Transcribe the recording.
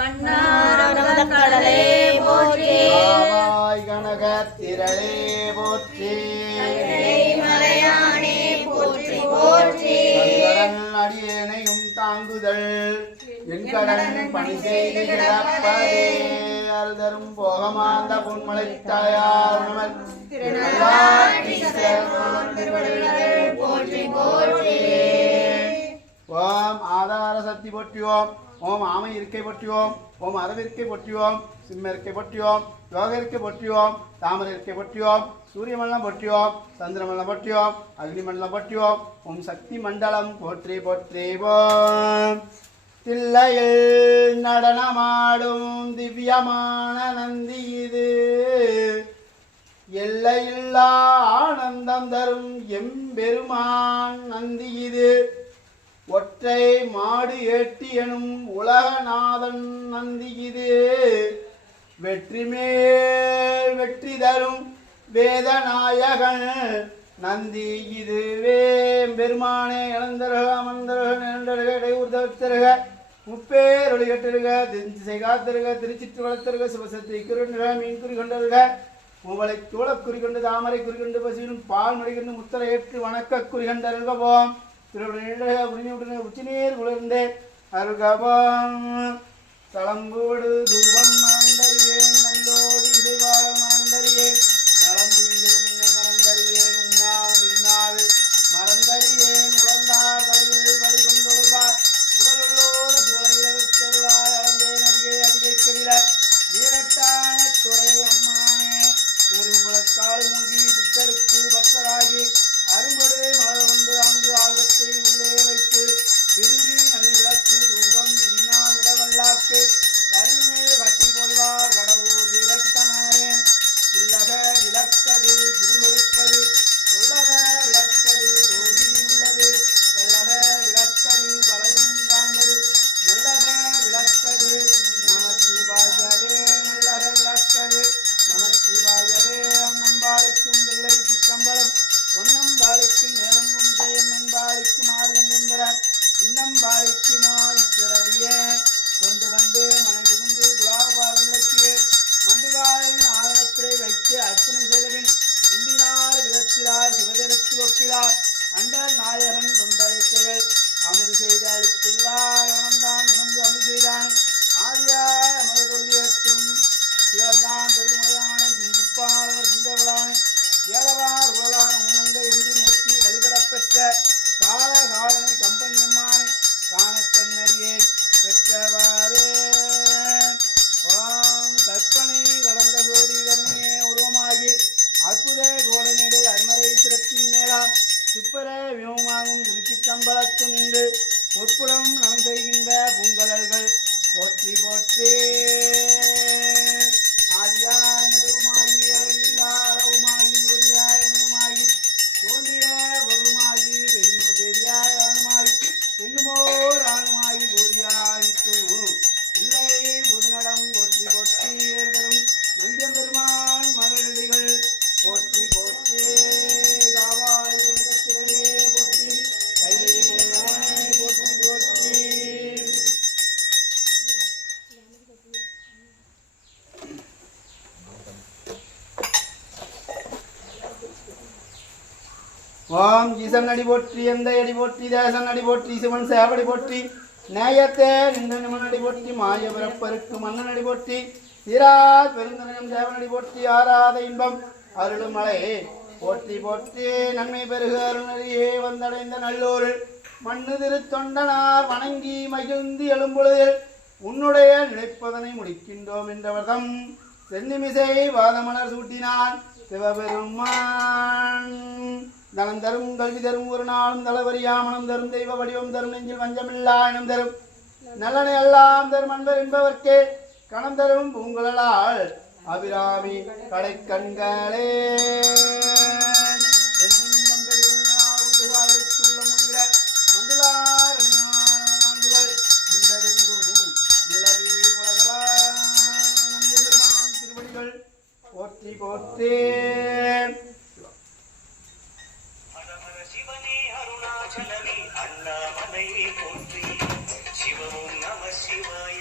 கண்ணாரமுதக்கடலே போற்றி கனக திரளே போற்றி மலையானே போற்றி போற்றி அடியேனையும் தாங்குதல் என் கடன் பணி செய்து கிடப்பதே அருதரும் போகமாந்த பொன்மலை தாயார் போற்றி போற்றி ஓம் ஆதார சக்தி போற்றியோம் ஓம் ஆமை இருக்கை போற்றியோம் ஓம் அரவிற்கை போற்றியோம் சிம்ம இருக்கை போற்றியோம் யோக இருக்கை போற்றியோம் தாமரை இருக்கை போற்றியோம் சூரிய மண்டலம் போற்றியோம் சந்திர மண்டலம் போற்றியோம் அக்னி மண்டலம் போற்றியோம் ஓம் சக்தி மண்டலம் போற்றி போற்றி ஓம் தில்லையில் நடனமாடும் திவ்யமான நந்தி இது. எல்லையில்லா ஆனந்தம் தரும் எம்பெருமான் நந்தி இது. ஒற்றை மாடு ஏட்டி எனும் உலகநாதன் நந்தி இது வெற்றி மேல் வெற்றி தரும் வேதநாயகன் நந்தி இதுவே பெருமானே இளந்தருக அமர்ந்தருக நிரண்டருக இடையூர் தவிர்த்தருக முப்பேர் ஒளிகட்டிருக திசை காத்திருக திருச்சிற்று வளர்த்தருக சிவசக்தி குறிண்டுக மீன் குறி கொண்டருக உங்களை தூளக் குறிகொண்டு தாமரை குறிகொண்டு பசுவினும் பால் மடிகொண்டு முத்தரை ஏற்று வணக்க குறிகண்டருகவோம் திருவிடைய உடனே உச்சிநீர் குளிர்ந்தே அருகவோம் தளம்போடு தூபம் மறந்தறியேன் அமுது செய்து அளித்துள்ளார் அவன்தான் உகந்து அமல் செய்தான் ஆதியாய் அமர்கொள்ளியற்றும் சிவந்தான் பெருமுறையான சிந்திப்பாளர் சிப்பர விமமாகும் திருச்சித்தம்பலத்து நின்று பொற்புலம் நலம் செய்கின்ற பூங்கலர்கள் போற்றி போற்றே. ஓம் ஈசன் அடி போற்றி எந்த அடி போற்றி தேசன் அடி போற்றி சிவன் சேவடி போற்றி நேயத்தே நின்ற நிமன் அடி போற்றி மாய பிறப்பருக்கு மன்னன் அடி போற்றி இராஜ் பெருந்தனம் தேவன் அடி போற்றி ஆராத இன்பம் அருளும் மலை. போற்றி போற்றி நன்மை பெருக அருணரியே வந்தடைந்த நல்லூரில் மண்ணு திரு தொண்டனார் வணங்கி மகிழ்ந்து எழும்பொழுதில் உன்னுடைய நினைப்பதனை முடிக்கின்றோம் என்றவர்தம் சென்னிமிசை வாதமலர் சூட்டினான் சிவபெருமான். தனம் தரும் கல்வி தரும் ஒரு நாளும் தளவரியாமனம் தரும் தெய்வ வடிவம் தரும் நெஞ்சில் வஞ்சமில்லா இனம் தரும். நல்லனை எல்லாம் தரும் அன்பர் என்பவர்க்கே கணம் தரும் பூங்குழலால் அபிராமி கடை கண்களே போற்றி போற்றி. சிவனே அருணாச்சலனே அண்ணாமலையே போற்றி. சிவமும் நம சிவாய.